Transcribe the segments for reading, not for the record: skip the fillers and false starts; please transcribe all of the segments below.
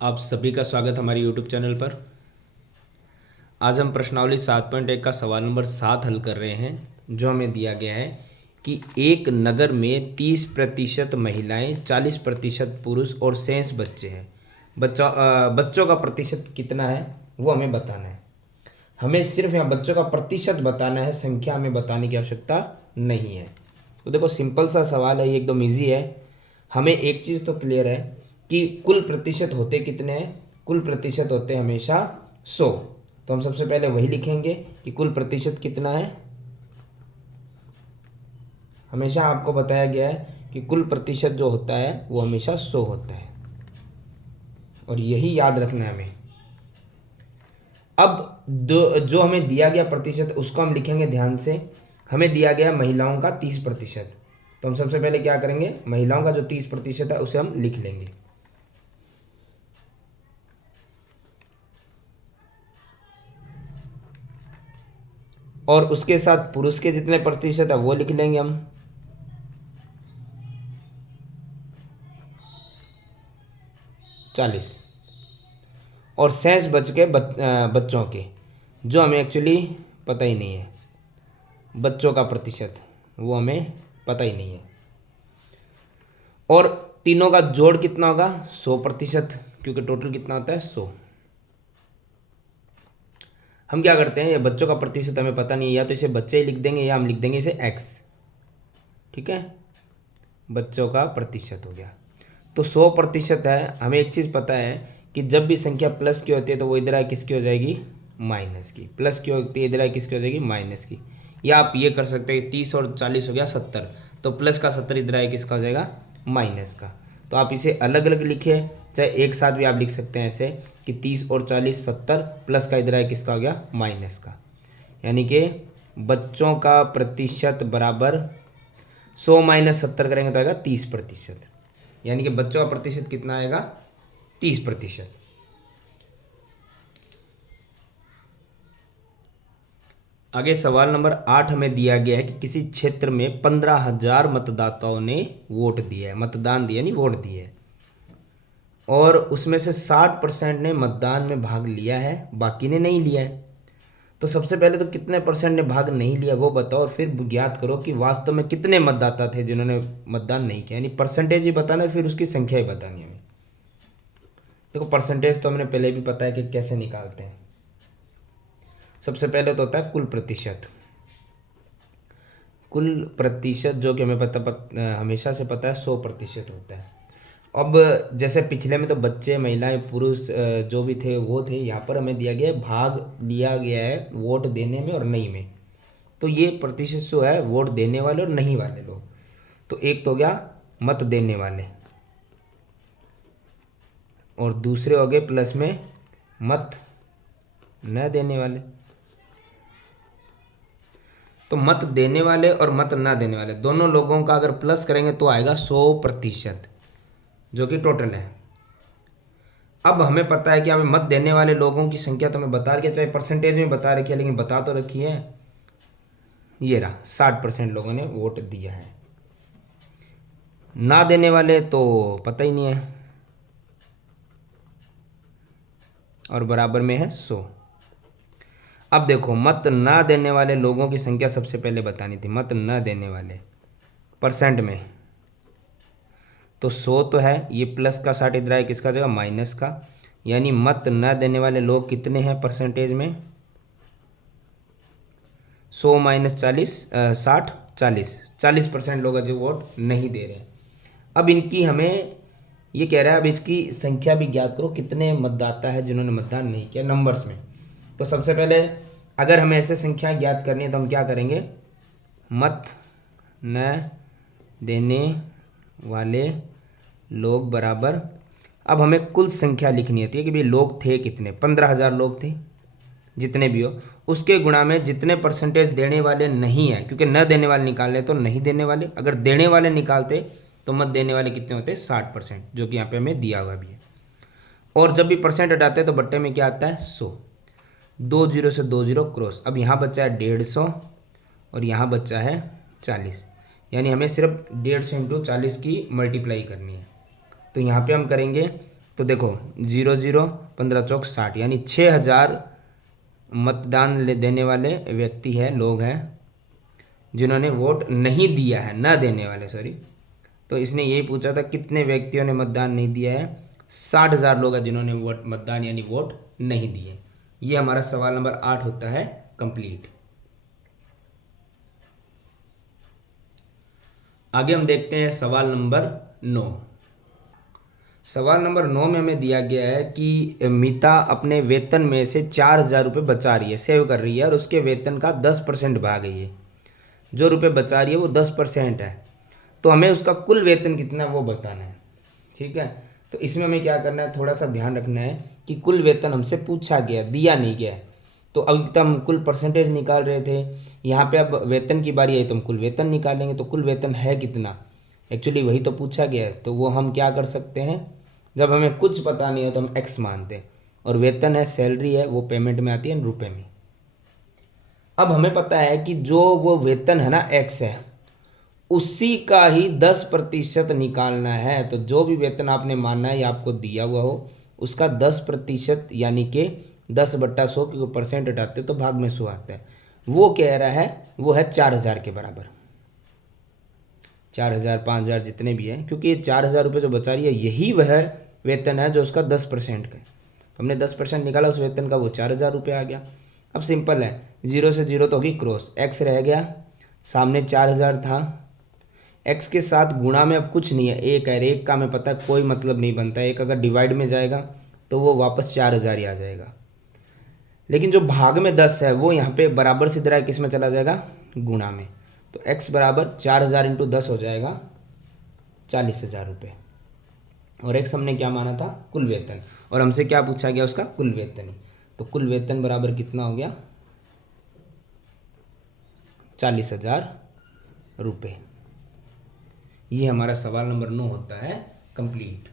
आप सभी का स्वागत हमारे YouTube चैनल पर। आज हम प्रश्नावली 7.1 का सवाल नंबर 7 हल कर रहे हैं, जो हमें दिया गया है कि एक नगर में 30% महिलाएं, 40% पुरुष और शेष बच्चे हैं। बच्चों का प्रतिशत कितना है वो हमें बताना है। हमें सिर्फ यहाँ बच्चों का प्रतिशत बताना है, संख्या हमें बताने की आवश्यकता नहीं है। तो देखो सिंपल सा सवाल है, ये एकदम ईजी है। हमें एक चीज़ तो क्लियर है कि कुल प्रतिशत होते कितने हैं। कुल प्रतिशत होते हमेशा 100। तो हम सबसे पहले वही लिखेंगे कि कुल प्रतिशत कितना है। हमेशा आपको बताया गया है कि कुल प्रतिशत जो होता है वो हमेशा 100 होता है, और यही याद रखना है हमें। अब जो हमें दिया गया प्रतिशत उसको हम लिखेंगे ध्यान से। हमें दिया गया महिलाओं का 30%, तो हम सबसे पहले क्या करेंगे, महिलाओं का जो 30% है उसे हम लिख लेंगे। और उसके साथ पुरुष के जितने प्रतिशत है वो लिख लेंगे हम। चालीस। और शेष बच के बच्चों के, जो हमें एक्चुअली पता ही नहीं है। बच्चों का प्रतिशत वो हमें पता ही नहीं है। और तीनों का जोड़ कितना होगा, 100%, क्योंकि टोटल कितना होता है 100। हम क्या करते हैं, ये बच्चों का प्रतिशत हमें पता नहीं है, या तो इसे बच्चे ही लिख देंगे या हम लिख देंगे इसे x। ठीक है, बच्चों का प्रतिशत हो गया। तो 100% है। हमें एक चीज़ पता है कि जब भी संख्या प्लस की होती है तो वो इधर किसकी हो जाएगी, माइनस की। प्लस की होती है इधर किसकी हो जाएगी, माइनस की। या आप ये कर सकते हैं 30 और 40 हो गया 70, तो प्लस का 70 इधर किसका हो जाएगा, माइनस का। तो आप इसे अलग अलग लिखिए, चाहे एक साथ भी आप लिख सकते हैं ऐसे कि 30 और 40 70, प्लस का इधर किसका हो गया, माइनस का। यानी कि बच्चों का प्रतिशत बराबर 100 माइनस 70 करेंगे तो आएगा 30%। यानी कि बच्चों का प्रतिशत कितना आएगा, 30%। आगे सवाल नंबर 8 हमें दिया गया है कि किसी क्षेत्र में 15,000 मतदाताओं ने वोट दिया है, मतदान दिया नहीं वोट दिया है, और उसमें से 60% ने मतदान में भाग लिया है, बाकी ने नहीं लिया है। तो सबसे पहले तो कितने परसेंट ने भाग नहीं लिया वो बताओ, और फिर ज्ञात करो कि वास्तव में कितने मतदाता थे जिन्होंने मतदान नहीं किया। यानी परसेंटेज ही बताना है, फिर उसकी संख्या ही बतानी है हमें। देखो परसेंटेज तो हमने पहले भी पता है कि कैसे निकालते हैं। सबसे पहले तो होता है कुल प्रतिशत। कुल प्रतिशत जो कि हमें हमेशा से पता है 100% होता है। अब जैसे पिछले में तो बच्चे, महिलाएं, पुरुष जो भी थे वो थे, यहाँ पर हमें दिया गया है भाग लिया गया है वोट देने में और नहीं में। तो ये प्रतिशत जो है वोट देने वाले और नहीं वाले लोग। तो एक तो हो गया मत देने वाले, और दूसरे हो गए प्लस में मत न देने वाले। तो मत देने वाले और मत ना देने वाले दोनों लोगों का अगर प्लस करेंगे तो आएगा 100%, जो कि टोटल है। अब हमें पता है कि हमें मत देने वाले लोगों की संख्या तो हमें बता रखी है, चाहे परसेंटेज में बता रखी है, लेकिन बता तो रखी है। ये रहा 60% लोगों ने वोट दिया है। ना देने वाले तो पता ही नहीं है, और बराबर में है 100। अब देखो मत ना देने वाले लोगों की संख्या सबसे पहले बतानी थी। मत ना देने वाले परसेंट में तो 100 तो है, ये प्लस का 60 इधर है किसका जगह, माइनस का। यानी मत न देने वाले लोग कितने हैं परसेंटेज में, 100 माइनस 40, 60, 40% लोग जो वोट नहीं दे रहे हैं। अब इनकी हमें ये कह रहा है, अब इसकी संख्या भी ज्ञात करो, कितने मतदाता है जिन्होंने मतदान नहीं किया नंबर्स में। तो सबसे पहले अगर हमें ऐसे संख्या ज्ञात करनी है तो हम क्या करेंगे, मत न देने वाले लोग बराबर, अब हमें कुल संख्या लिखनी होती है कि भाई लोग थे कितने, 15,000 लोग थे, जितने भी हो, उसके गुणा में जितने परसेंटेज देने वाले नहीं है, क्योंकि न देने वाले निकालने तो नहीं देने वाले, अगर देने वाले निकालते तो मत देने वाले कितने होते, 60%, जो कि यहाँ पे हमें दिया हुआ भी है। और जब भी परसेंट हटाते हैं तो बट्टे में क्या आता है, 100। 2 जीरो से 2 जीरो क्रॉस। अब यहाँ बच्चा है 150 और यहाँ बच्चा है 40, यानी हमें सिर्फ 150 इंटू 40 की मल्टीप्लाई करनी है। तो यहाँ पे हम करेंगे तो देखो 0 0 15 चौक 60, यानी 6000 मतदान देने वाले व्यक्ति है, लोग हैं जिन्होंने वोट नहीं दिया है, न देने वाले सॉरी। तो इसने यही पूछा था कितने व्यक्तियों ने मतदान नहीं दिया है। 60,000 लोग हैं जिन्होंने वोट मतदान यानी वोट नहीं दिए। ये हमारा सवाल नंबर 8 होता है कंप्लीट। आगे हम देखते हैं सवाल नंबर 9। सवाल नंबर 9 में हमें दिया गया है कि मीता अपने वेतन में से 4,000 रुपये बचा रही है, सेव कर रही है, और उसके वेतन का 10% भाग गई है। जो रुपये बचा रही है वो 10% है, तो हमें उसका कुल वेतन कितना है वो बताना है। ठीक है, तो इसमें हमें क्या करना है, थोड़ा सा ध्यान रखना है कि कुल वेतन हमसे पूछा गया, दिया नहीं गया है। तो अभी तक हम कुल परसेंटेज निकाल रहे थे, यहाँ पे अब वेतन की बारी आई तो हम कुल वेतन निकालेंगे। तो कुल वेतन है कितना, एक्चुअली वही तो पूछा गया है। तो वो हम क्या कर सकते हैं, जब हमें कुछ पता नहीं है तो हम एक्स मानते हैं, और वेतन है, सैलरी है, वो पेमेंट में आती है रुपये में। अब हमें पता है कि जो वो वेतन है ना एक्स है, उसी का ही 10% निकालना है। तो जो भी वेतन आपने मानना है या आपको दिया हुआ हो, उसका 10% यानी कि 10/100 की परसेंट हटाते तो भाग में 100 आता है। वो कह रहा है वो है 4,000 के बराबर, 4,000 5,000 जितने भी हैं, क्योंकि ये 4,000 रुपये जो बचा रही है यही वह वेतन है जो उसका 10% का है। तो हमने 10% निकाला उस वेतन का, वो 4,000 रुपये आ गया। अब सिंपल है, 0 से 0 तो होगी क्रॉस, एक्स रह गया, सामने 4,000 था, एक्स के साथ गुणा में अब कुछ नहीं है, एक है, एक का हमें पता है कोई मतलब नहीं बनता है। एक अगर डिवाइड में जाएगा तो वो वापस 4,000 ही आ जाएगा। लेकिन जो भाग में 10 है वो यहाँ पे बराबर से दरा किस में चला जाएगा, गुणा में। तो x बराबर 4,000 इंटू 10 हो जाएगा 40,000 रुपये। और x हमने क्या माना था, कुल वेतन, और हमसे क्या पूछा गया, उसका कुल वेतन। तो कुल वेतन बराबर कितना हो गया, 40,000 रुपये। ये हमारा सवाल नंबर 9 होता है कंप्लीट।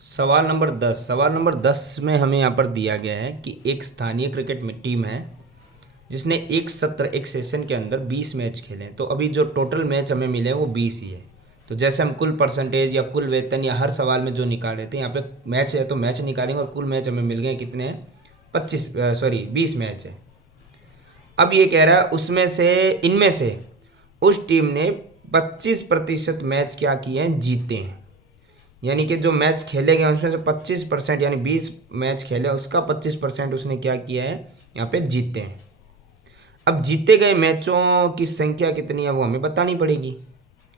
सवाल नंबर 10। सवाल नंबर 10 में हमें यहाँ पर दिया गया है कि एक स्थानीय क्रिकेट में टीम है जिसने एक सत्र, एक सेशन के अंदर 20 मैच खेले। तो अभी जो टोटल मैच हमें मिले हैं वो 20 ही है। तो जैसे हम कुल परसेंटेज या कुल वेतन या हर सवाल में जो निकाल रहे थे, यहाँ पे मैच है तो मैच निकालेंगे, और कुल मैच हमें मिल गए कितने हैं, 20 मैच है। अब ये कह रहा है उसमें से, इनमें से उस टीम ने 25% मैच क्या किए हैं, जीते हैं। यानी कि जो मैच खेले गए उसमें से 25% यानी 20 मैच खेले, उसका 25% उसने क्या किया है, यहाँ पे जीते हैं। अब जीते गए मैचों की संख्या कितनी है वो हमें बतानी पड़ेगी।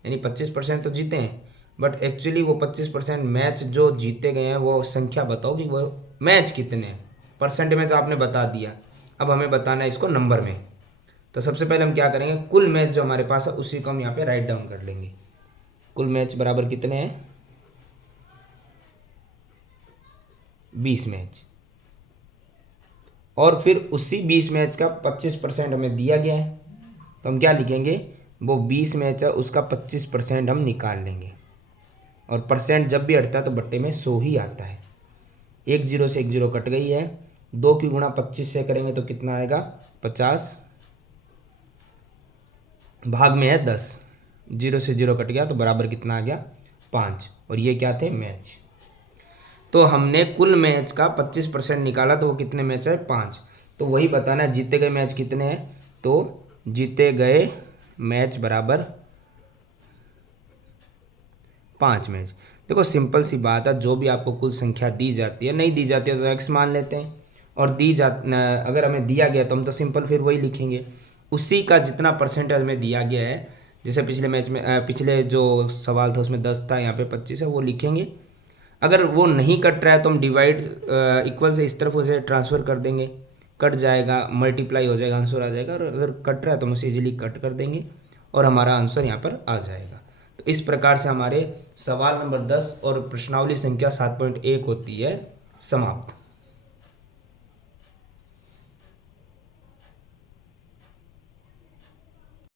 यानी 25% तो जीते हैं, बट एक्चुअली वो 25% मैच जो जीते गए हैं वो संख्या बताओ कि वो मैच कितने हैं। परसेंट में तो आपने बता दिया, अब हमें बताना है इसको नंबर में। तो सबसे पहले हम क्या करेंगे, कुल मैच जो हमारे पास है उसी को हम यहाँ पे राइट डाउन कर लेंगे। कुल मैच बराबर कितने हैं, 20 मैच, और फिर उसी 20 मैच का 25% हमें दिया गया है। तो हम क्या लिखेंगे, वो 20 मैच है उसका 25% हम निकाल लेंगे, और परसेंट जब भी हटता है तो बट्टे में 100 ही आता है। एक जीरो से एक जीरो कट गई है, 2 की गुणा 25 से करेंगे तो कितना आएगा, 50, भाग में है 10, 0 से 0 कट गया तो बराबर कितना आ गया, 5। और ये क्या थे, मैच। तो हमने कुल मैच का 25% निकाला, तो वो कितने मैच है, 5। तो वही बताना है जीते गए मैच कितने हैं, तो जीते गए मैच बराबर 5 मैच। देखो सिंपल सी बात है, जो भी आपको कुल संख्या दी जाती है, नहीं दी जाती है तो एक्स मान लेते हैं, और अगर हमें दिया गया तो हम तो सिंपल फिर वही लिखेंगे, उसी का जितना परसेंटेज हमें दिया गया है। जैसे पिछले मैच में पिछले जो सवाल था उसमें 10 था, यहाँ पे 25 है, वो लिखेंगे। अगर वो नहीं कट रहा है तो हम डिवाइड इक्वल से इस तरफ उसे ट्रांसफ़र कर देंगे, कट जाएगा, मल्टीप्लाई हो जाएगा, आंसर आ जाएगा। और अगर कट रहा है तो हम उसे इजीली कट कर देंगे और हमारा आंसर यहाँ पर आ जाएगा। तो इस प्रकार से हमारे सवाल नंबर 10 और प्रश्नावली संख्या 7.1 होती है समाप्त।